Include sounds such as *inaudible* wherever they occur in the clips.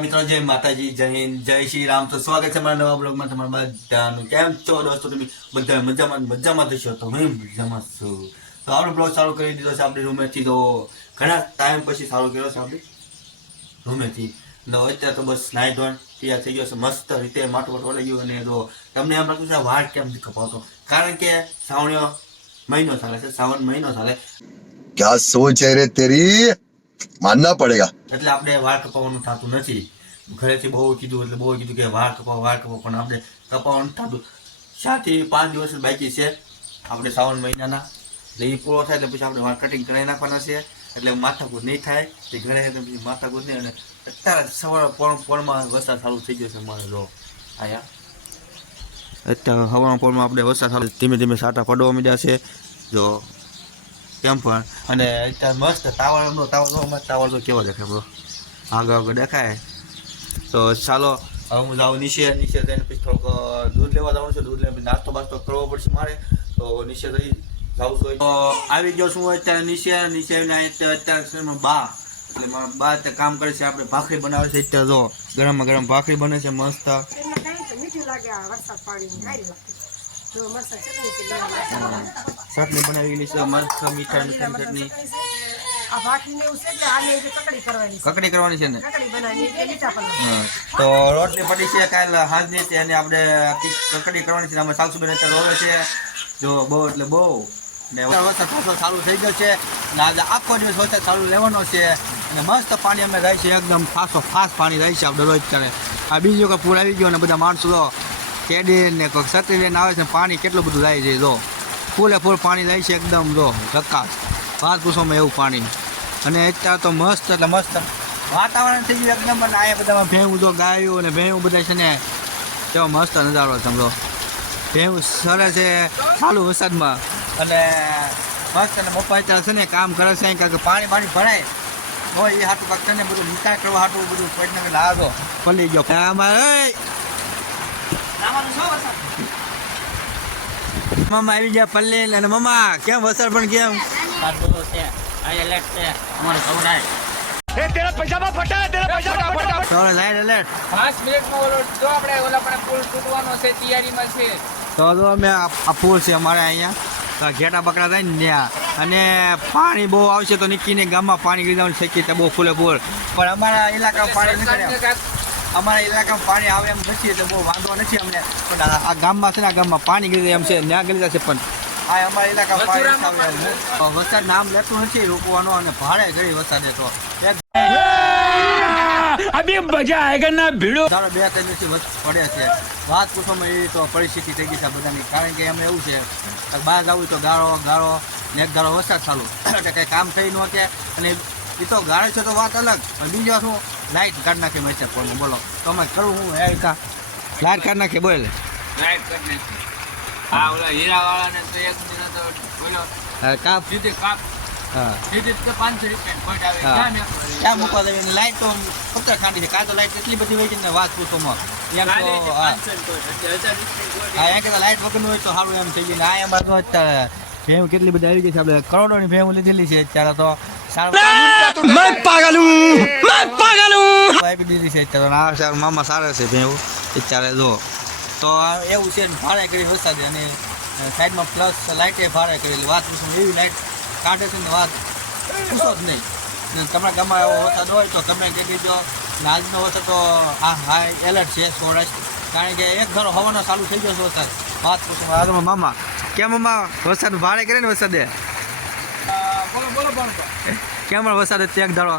મિત્રો, જય માતાજી, જય હિન્દ, જય શ્રી રામ. તો સ્વાગત છે મારા નવા બ્લોગમાં તમારા બધાનું. કેમ છો દોસ્તો તમે? બધા મજામાં મજામાં થશો તો મજામાં છું. તો આપણો બ્લોગ ચાલુ કરી દીધો છે આપણી રૂમેથી. તો ઘણા ટાઈમ પછી સારો કર્યો છે આપણે રૂમેથી. તો અત્યારે તો બસ નાઈ ધોન તૈયાર થઈ ગયો છે. મસ્ત રીતે માટો વટ વળી ગયું અને તો તમને એમ લાગતું છે વાળ કેમ કપાવતો? કારણ કે શ્રાવણીઓ મહિનો ચાલે છે. શ્રાવણ મહિનો ચાલે. ક્યાં સોચે રે તેરી? માનના પડેગા. એટલે આપણે વાળ કપાવવાનું થતું નથી. ઘરેથી બહુ કીધું એટલે બહુ કીધું કે વાળ કપાવ વાળ કપાવ, પણ આપણે કપાવવાનું થતું. સાથી પાંચ દિવસ બાકી છે. આપણે શ્રાવણ મહિનાના, એટલે એ પૂરો થાય એટલે પછી આપણે વાળ કટિંગ કરાવી નાખવાના છે. એટલે માથાકૂટ નહીં થાય, તે ઘરે પછી માથાકૂટ નહીં. અને અત્યારે સવારે પોણ, પોણમાં વરસાદ સારું થઈ ગયો છે મારે જો. અહીંયા અત્યારે હવાના પોળમાં આપણે વરસાદ ચાલુ, ધીમે ધીમે સાટા પડવા મળ્યા છે. જો કેમ પણ. અને અત્યારે મસ્ત ટાવર નો ટાવર મસ્ત ટાવર તો કેવો દેખાય બ્રો આગળ આગળ દેખાય. તો ચાલો, હવે હું જાઉં નીચે નીચે જઈને પછી થોડોક દૂધ લેવા જવાનું છે. દૂધ લઈને નાસ્તો બાસ્તો કરવો પડશે મારે. તો નીચે જઈ જાઉં છું. તો આવી ગયો છું અત્યારે નીચે. નીચે અત્યારે બા. એટલે મારા બા અત્યારે કામ કરે છે. આપણે ભાખરી બનાવે છે. અત્યારે જો ગરમમાં ગરમ ભાખરી બને છે મસ્ત. એમાં લાગે વરસાદ મરચાં ચટણી છે બનાવી ગયેલી છે મસ્ત મીઠા મીઠાની ચટણી. કકડી કરવાની છે ને? મીઠા. તો રોટલી પડી છે કાલ હાજની છે અને આપણે કકડી કરવાની છે આમાં સાસુબેન અત્યારે રોવે છે. જો બહુ એટલે બહુ. ને વરસાદ થોડો ચાલુ થઈ ગયો છે. અને આજે આખો દિવસ વરસાદ ચાલુ લેવાનો છે. અને મસ્ત પાણી અમે રહે છે, એકદમ ફાસો ફાસ પાણી રહે છે આપણે રોજ કરે આ બીજો કે પૂર આવી ગયો ને બધા માણસો કેડી ને છત્રી લઈને આવે છે પાણી કેટલું બધું જાય છે, જો. ફૂલે ફૂલ પાણી જાય છે એકદમ, જો. ધક્કાશ વાત પૂછોમાં એવું પાણી. અને અત્યારે તો મસ્ત, એટલે મસ્ત વાતાવરણ થઈ ગયું એકદમ, અને અહીંયા બધામાં ભેવું જો, ગાયું અને ભેવું બધા છે ને, કેવો મસ્ત નજારો છે સમજો ભેવું સરે છે ચાલુ વરસાદમાં. અને મસ્ત, અને પપ્પા અત્યારે છે ને કામ કરે છે, કારણ કે પાણી પાણી ભરાય. હોય એ હાટું ને બધું નિકાલ કરવા હાટું બધું કંઈ લાગો પલી ગયો. અમારે મમ્મા આવી ગયા પલ્લે અને મમ્મા કેમ વસર પણ કેમ? છે અમારું સૌરાષ્ટ્ર તો લાઈટ એલર્ટ પાંચ મિનિટમાં ઓલો જો આપણે ઓલા પણ પુલ તૂટવાનો છે તૈયારીમાં છે. તો જો અમે આ આ પુલ છે અમારે અહીંયા. ઘેટા બકરા થાય ને ત્યાં. અને પાણી બહુ આવશે તો નીકળીને ગામમાં પાણી લીધા શકીએ તો બહુ ફૂલે ફૂલ પણ અમારા ઇલાકામાં પાણી. કાંઈક અમારા ઇલાકામાં પાણી આવે એમ નથી એટલે બહુ વાંધો નથી અમને. પણ આ આ ગામમાં છે ને આ ગામમાં પાણી ગળી એમ છે ત્યાં ગળી જશે પણ આ અમારા ઇલાકામાં પાણી આવે વરસાદ નામ લેતું નથી રોકવાનો અને ભાડે ગઈ વરસાદ લેતો. અભી મજા આયેગા ના ભીડો. બે ત્રણ દિવસથી પડે છે. વાત પૂછવામાં એવી તો પરિસ્થિતિ થઈ ગઈ છે બધાની કારણ કે એમાં એવું છે કે બહાર જવું તો ગાળો ગાળો ને ગાળો વરસાદ ચાલુ. એટલે કંઈ કામ થઈ ન કે અને એ તો ગાળે છે તો વાત અલગ. બીજો શું? લાઇટ કાઢ નાખે મેસેજ ફોનમાં બોલો. તમે કરું હું? એ રીતના લાઇટ કાઢી નાખી બોલે. કાઢ નાખે. હા ઓલા હીરા વાળાને તો એક દિન તો બોલો. કાપ. સીધી કાપ. લાઇટ લાઇટ લાઇટ કેટલી બધી આવી ગઈ છે. કરોડો ની ભેવું લીધેલી છે અત્યારે તો. છે અત્યારે આ સારું મામા સારા છે ભેવું અત્યારે જો. તો એવું છે ને ભાડે કરી વરસાદ અને સાઈડમાં પ્લસ લાઇટે ભાડે કરેલી. વાત પૂછું એવી લાઇટ કાઢે છે ને વાત પૂછો જ નહીં. તમારા ગામમાં એવો વરસાદ હોય તો તમે કહી દીધો આજનો વરસાદ તો આ હાઈ એલર્ટ છે સૌરાષ્ટ્ર. કારણ કે એક ઘર હવાનો ચાલુ થઈ ગયો છે વરસાદ. વાત પૂછો મારા મામા. કેમ મામા? વરસાદ ભાડે કરે ને વરસાદે? કેમ વરસાદ અત્યારે ધારો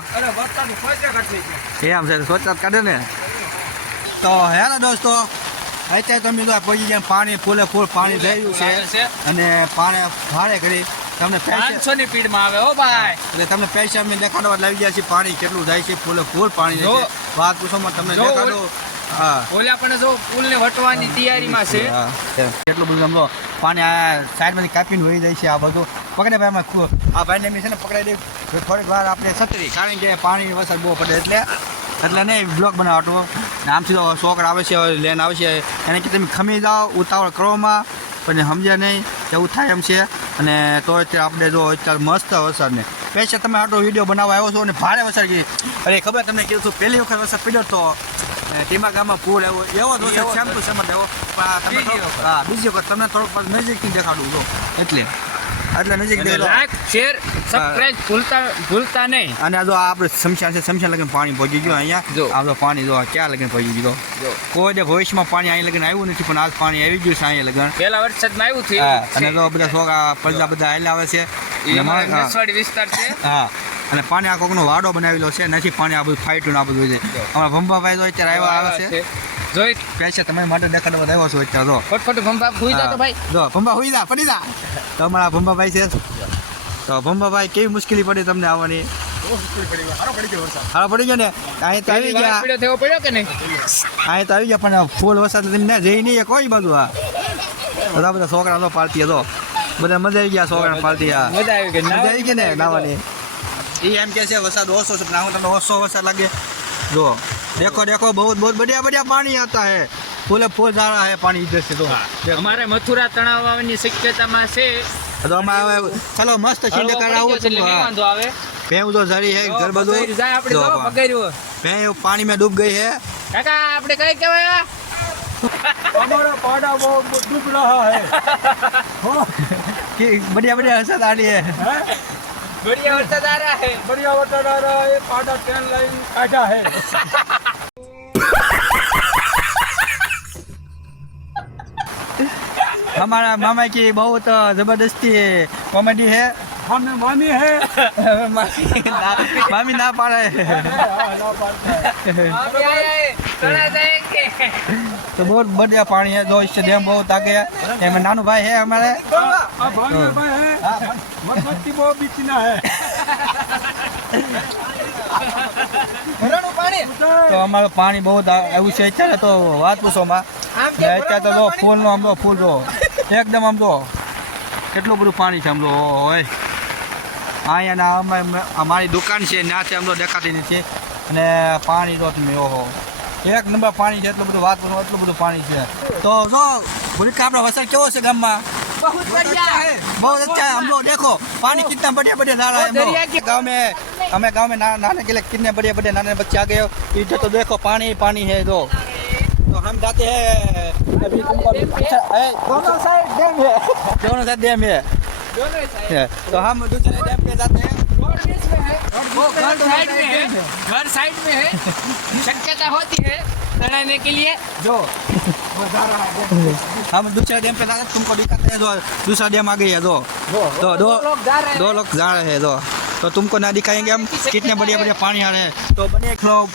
એમ છે વરસાદ કાઢે ને? તો હેલો દોસ્તો અત્યારે તમે જો પહોંચી ગયા પાણી ફૂલે ફૂલ પાણી થઈ છે. અને પાણી ભાડે કરી તમને પૈસા પાંચસો ની પીડમાં આવે હો ભાઈ. એટલે તમને પૈસા અમે દેખાડવા લાવી ગયા છે પાણી કેટલું જાય છે ફૂલે ફૂલ પાણી વાત પૂછોમાં તમને. દેખાડો. ઓલા પણ જો પુલ ને વટવાની તૈયારીમાં છે. કેટલું બધું સમજો પાણી આ સાઈડમાંથી કાપીને વહી જાય છે આ બધું. પકડે ભાઈ અમે આ ભાઈને છે ને પકડાઈ દે. થોડીક વાર આપણે સતરી કારણ કે પાણી વરસાદ બહુ પડે એટલે. એટલે નહીં બ્લોક બનાવતો. ને આમથી તો છોકરા આવે છે લેન આવે છે. એને કે તમે ખમી જાઓ ઉતાવળ કરવામાં પણ સમજ્યા નહીં એવું થાય એમ છે. અને તો અત્યારે આપણે જો અત્યારે મસ્ત વરસાદ ને પૈસા તમે આટલો વીડિયો બનાવવા આવ્યો છો અને ભારે વરસાદ ગઈ અરે ખબર તમને કીધું હતું પહેલી વખત વરસાદ પડ્યો તો ટીમા ગામમાં પૂર આવ્યો એવો જ વરસાદ સેમ ટુ સેમ જ આવ્યો પણ તમે બીજી વખત. હા બીજી વખત. તમને થોડોક નજીકથી દેખાડું જો એટલે. એટલે નજીક લાઈક શેર સબસ્ક્રાઇબ ભૂલતા ભૂલતા નહીં. અને જો આપણે શમશાન છે શમશાન લગન પાણી પહોંચી ગયું અહીંયા. જો. આ તો પાણી જો ક્યાં લગન પહોંચી ગયું? જો. કોઈ દે ભવિષ્યમાં પાણી અહીં લગન આવ્યું નથી પણ આજ પાણી આવી ગયું છે અહીંયા લગન. પહેલા વરસાદમાં આવ્યું છે. અને. જો બધા છોકરા પડદા બધા આવેલા આવે છે. વિસ્તાર છે. હા અને પાણી આ કોકનો વાડો બનાવેલો છે નથી પાણી આ બધું ફાઈટું ને આ બધું છે. અમારા ભંભાભાઈ તો અત્યારે આવ્યા આવે છે. જોઈ. પૈસા તમારી માટે દેખાડવા આવ્યો છું અત્યારે જો. ફટફટ ભંભા હુઈ જા તો ભાઈ. જો ભંભા હુઈ જા પડી જા. તો અમારા ભંભાભાઈ છે. તો ભંભાભાઈ કેવી મુશ્કેલી પડી તમને આવવાની? હારો પડી ગયો ને? અહીં તો આવી ગયા. થયો પડ્યો કે નહીં? અહીં તો આવી ગયા પણ ફૂલ વરસાદ તમને જઈ નહીં કોઈ બાજુ આ બધા બધા છોકરા તો પાર્ટી હતો બધા મજા આવી ગયા છોકરા પાર્ટી આ મજા આવી ગઈ મજા આવી ગઈ ને નાવાની? એ એમ કે છે વરસાદ ઓછો છે પણ આવું તમને ઓછો વરસાદ લાગે. જો. દેખો દેખો બહુ બહુ બઢિયા બઢિયા પાણી आता है ફૂલે ફૂલ ઝાડા है પાણી इधर से तो देखो। અમારે મથુરા તણાવ આવવાની શક્યતામાં છે તો અમે હવે ચલો મસ્ત છેલ્લે કાઢ આવું એટલે નહીં વાંધો આવે ભેં તો ઝરી है ઘર બધું પગેરી જાય આપણે જો જો બા. પગેર્યું ભેં પાણી में डूब गई है કાકા આપણે કઈ કહેવાય हमारा पाड़ा वो डूब रहा है *laughs* कि बढ़िया बढ़िया वरसाद आ रही है બઢિયા વરસાદ આ રહ્યા હે बढ़िया वटा रहा है पाड़ा ट्रेन लाइन काटा है हमारा मामा की बहुत जबरदस्ती कॉमेडी है हमें मामी है मामी ना मामी ना पा रहे हैं અમે આયા હે તણા જાયેંગે तो बहुत बढ़िया पानी है जो इससे डैम बहुत आगे है ये मेरे नानू भाई है हमारे अब भाई भाई है मधुमक्खी वो बीचना है તો અમારું પાણી બહુ જ આ- આવ્યું છે અત્યારે તો વાત પૂછોમાં ને અત્યારે તો જો ફૂલનો આમ જો ફૂલ જો એકદમ આમ જો કેટલું બધું પાણી છે આમ જો હોય અહીંયા ના અમે અમારી દુકાન છે ત્યાંથી આમ તો દેખાતી નથી અને પાણી જો તમે ઓહો એક નંબર પાણી છે એટલું બધું વાત પૂછો એટલું બધું પાણી છે તો જો ભૂલકા આપણો વરસાદ કેવો છે ગામમાં બહુ બઢિયા बहुत अच्छा है हम लोग देखो पानी कितना बढ़िया बढ़िया डाला है हम दरिया लोग के- गाँव में हमें गाँव में ना, नहाने के लिए कितने बढ़िया बढ़िया नाने बच्चे आ गए हो इधर तो देखो पानी ही पानी है दो तो हम जाते हैं अभी अच्छा है दोनों साइड डैम है। दोनों साइड डैम है। दोनों साइड। तो हम दूसरे डैम पे जाते हैं। है। घर साइड में है। घर साइड में है। शक्यता होती है तड़ाने के लिए। जो हम दूसरे डैम पे जाते तुमको दिखाते हैं जो दूसरा डैम आ गई है दो दो दो लोग जा रहे हैं। दो लोग जा रहे हैं दो तो तुमको ना दिखाएँगे हम कितने बढ़िया बढ़िया पानी आ रहे हैं। तो बने लोग।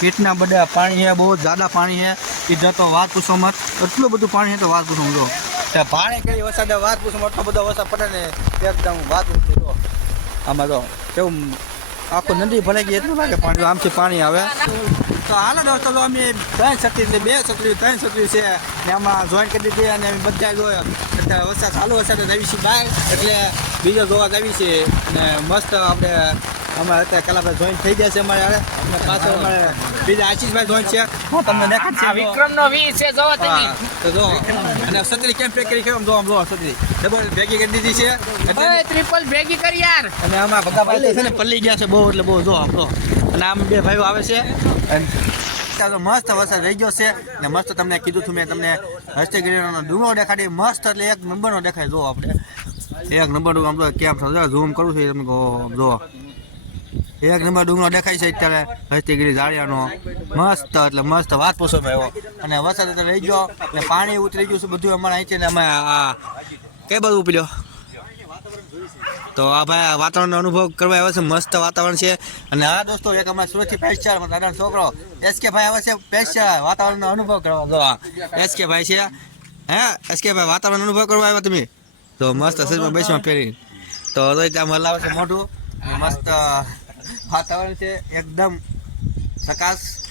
कितना बढ़िया पानी है बहुत ज़्यादा पानी है। કીધા તો વાત પૂછો મત એટલું બધું પાણી તો વાત પૂછું જો. પાણી કઈ વરસાદ વાત પૂછું એટલો બધો વરસાદ પડે ને એકદમ વાત પૂછતી તો આમાં તો કેવું આખું નદી ભલે ગઈ એટલું લાગે પાણી. આમથી પાણી આવે. તો હાલ દોસ્તો, તો અમે ત્રણ છત્રી છે બે છત્રી, ત્રણ છત્રી છે. ને આમાં જોઈન કરી દીધી અને અમે બધા જો અત્યારે વરસાદ ચાલુ વરસાદ આવી છે બહાર. એટલે બીજો જોવા આવી છે. અને મસ્ત આપણે અમારે અત્યારે કલાભાઈ જોઈન થઈ ગયા છે અમારે. અને અમારે બીજા આશીષભાઈ જોઈન છે. હું તમને દેખાડ છે. વિક્રમ વી છે જોવો તમે. તો જો. અને છત્રી કેમ પેક કરી છે? જો આમ જો છત્રી. ડબલ ભેગી કરી દીધી છે. એટલે ઓય ટ્રિપલ ભેગી કર યાર. અને આમાં બધા છે ને પલ્લી ગયા છે બહુ એટલે બહુ જો આપણો અને આમ બે ભાઈઓ આવે છે. અને મસ્ત વરસાદ રહી ગયો છે. ને મસ્ત તમને કીધું છું મેં તમને હસ્તગીરીનો ડુંગો દેખાડી. મસ્ત એટલે એક નંબરનો દેખાય જો આપણે. એક નંબર આમ તો કેમ થશે ઝૂમ કરું છું તમે જો. એક નંબર ડુંગરો દેખાય છે અત્યારે. હસ્તીગીરી ઝાડિયાનો. મસ્ત, એટલે મસ્ત વાત પૂછો ભાઈ અને વરસાદ એટલે રહી ગયો અને પાણી ઉતરી ગયું છે બધું અમારે અહીં છે ને અમે આ કઈ બધું ઉપડ્યો. તો આ ભાઈ આ વાતાવરણનો અનુભવ કરવા આવે છે, મસ્ત વાતાવરણ છે. અને આ દોસ્તો, એક અમારા સુરતથી પેસ્ચર દાદાનો છોકરો, એસ કે ભાઈ આવે છે પેસ્ચર વાતાવરણનો અનુભવ કરવા. જો એસકે ભાઈ છે, હે, એસ કે ભાઈ વાતાવરણ અનુભવ કરવા આવ્યા તમે? તો મસ્ત સજમાં બેસમાં પહેરી તો રોહિત આમ હલાવે છે મોઢું મસ્ત વાતાવરણ છે એકદમ સકાશ